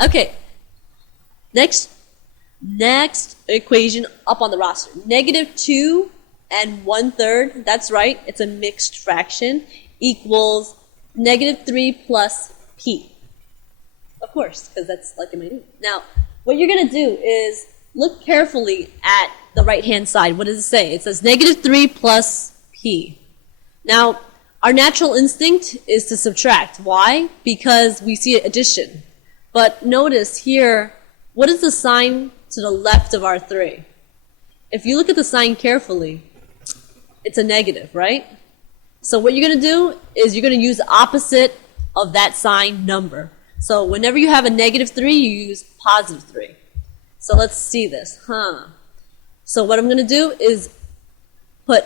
Okay, next equation up on the roster. -2 and 1/3, that's right, it's a mixed fraction, equals -3 plus p. Of course, because that's like in my name. Now, what you're going to do is look carefully at the right-hand side. What does it say? It says -3 plus p. Now, our natural instinct is to subtract. Why? Because we see addition. But notice here, what is the sign to the left of our 3? If you look at the sign carefully, it's a negative, right? So what you're going to do is you're going to use the opposite of that sign number. So whenever you have a -3, you use +3. So let's see this. So what I'm going to do is put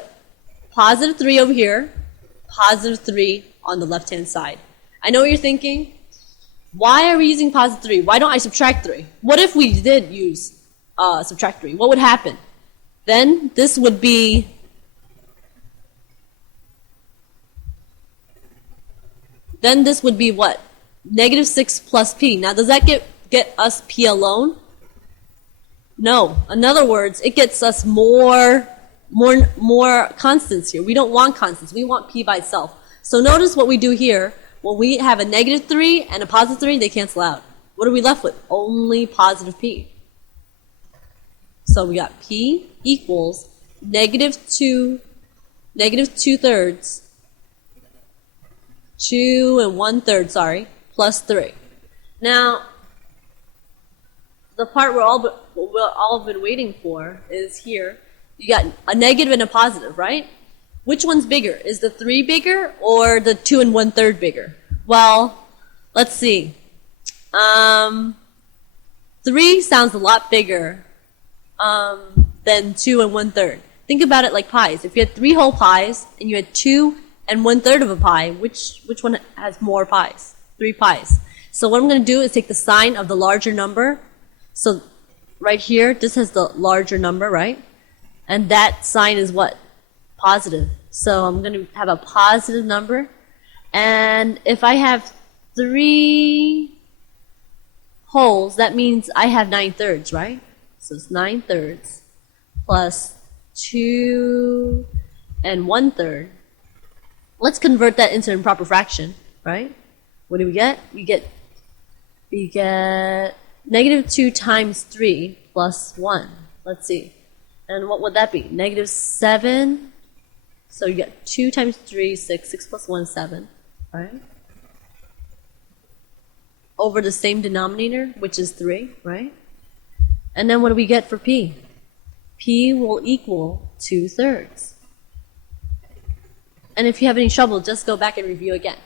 +3 over here, +3 on the left-hand side. I know what you're thinking. Why are we using +3? Why don't I subtract 3? What if we did use subtract 3? What would happen? Then this would be what? -6 plus p. Now, does that get us p alone? No. In other words, it gets us more constants here. We don't want constants. We want p by itself. So notice what we do here. When we have a -3 and a +3, they cancel out. What are we left with? Only positive p. So we got p equals -2 2/3, 2 and 1/3, sorry, plus 3. Now, the part we're all been waiting for is here. You got a negative and a positive, right? Which one's bigger? Is the 3 bigger or the 2 and 1/3 bigger? Well, let's see. 3 sounds a lot bigger than 2 and 1/3. Think about it like pies. If you had 3 whole pies and you had 2 and 1/3 of a pie, which one has more pies? 3 pies. So what I'm going to do is take the sign of the larger number. So right here, this has the larger number, right? And that sign is what? Positive. So I'm going to have a positive number. And if I have 3 wholes, that means I have 9/3, right? So it's 9/3 plus 2 and 1/3. Let's convert that into improper fraction, right? What do we get? We get -2 times 3 plus 1. Let's see. And what would that be? -7. So you get 2 times 3, 6. 6 plus 1, 7. Right? Over the same denominator, which is 3, right? And then what do we get for p? P will equal 2/3. And if you have any trouble, just go back and review again.